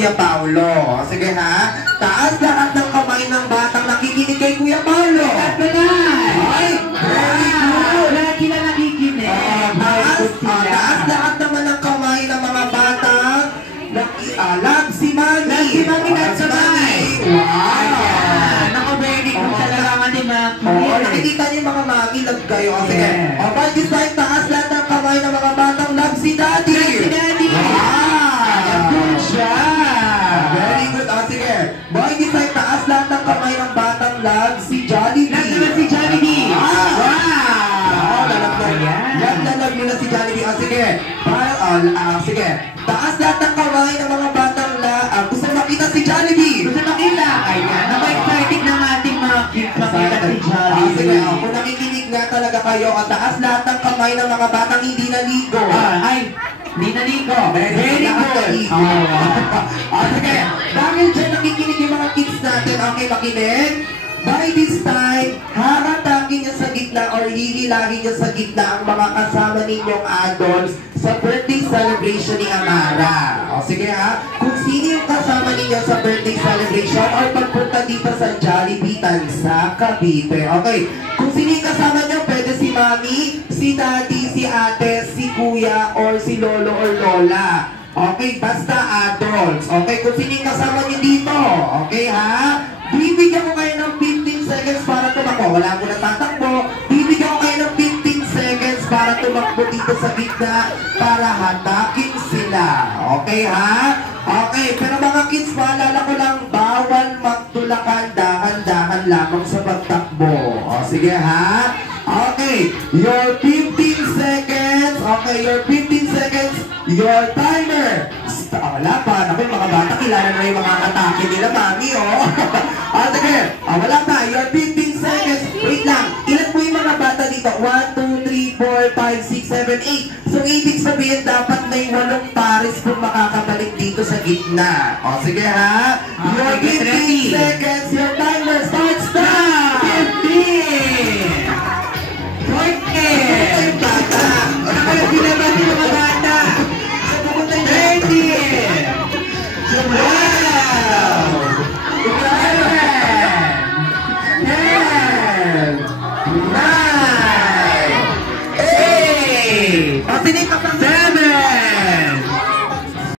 Kuya Paulo. Sige ha, taas lahat ng kamay ng batang nakikinig kay Kuya Paulo. Ay, very good. Lagi na nakikinig. Taas lahat naman ng kamay ng mga batang love si Mami. Love si Mami na sabay. Wow. Naka-very good talaga nga ni Mami. Oo, nakikita niyo mga Mami, love kayo. Sige. O, by this time, taas lahat ng kamay ng mga batang love si Daddy. Love si Daddy. Wow. Good job. Very good. O, sige. By this time, taas lahat ng kamay ng batang love si Jollibee. Love naman si Jollibee. Wow. Ayan. Yan na love nila si Jollibee. O, sige. Sige. Taas lahat ng kamay ng mga batang gusto makita si Jollibee. Gusto makita. Ayan. Napaka-excited ng ating mga kids makita si Jollibee. Sige, kung nakikinig nga talaga kayo, taas lahat ng kamay ng mga batang hindi naligo. Ay, hindi naligo. Very good. Sige, dahil dyan nakikinig yung mga kids natin, okay, makinig. By this time, haratakin niyo sa gitna or hihilahin niyo sa gitna ang mga kasama ninyong adults sa birthday celebration ni Amara. O sige ha, kung sino yung kasama ninyo sa birthday celebration or pagpunta dito sa Jollibee Tansa, Cavite. Okay, kung sino yung kasama niyo, pwede si Mami, si Daddy, si Ate, si Kuya, or si Lolo or Lola. Okay, basta adults. Okay, kung sino yung kasama niyo dito. Okay ha? Bibigyan ko kayo ng 15 seconds para tumakbo. Wala mo na tatakbo. Bibigyan ko kayo ng 15 seconds para tumakbo dito sa gitna para hatakin sila. Okay ha? Okay, pero mga kids, maalala ko lang, bawal magtulakan, dahan-dahan lamang sa pagtakbo. O, sige ha? Okay, your 15 seconds. Okay, your 15 seconds. Your timer. Wala pa. Naku, mga bata, kilala na yung mga atake nila, Mami, oh. Sige, wala pa. Your 15 seconds. Wait lang. Ilan po yung mga bata dito? 1, 2, 3, 4, 5, 6, 7, 8. So, ibig sabihin, dapat may 8 pares kung makakabalik dito sa gitna. O, sige ha. Your 15 seconds. Your timer starts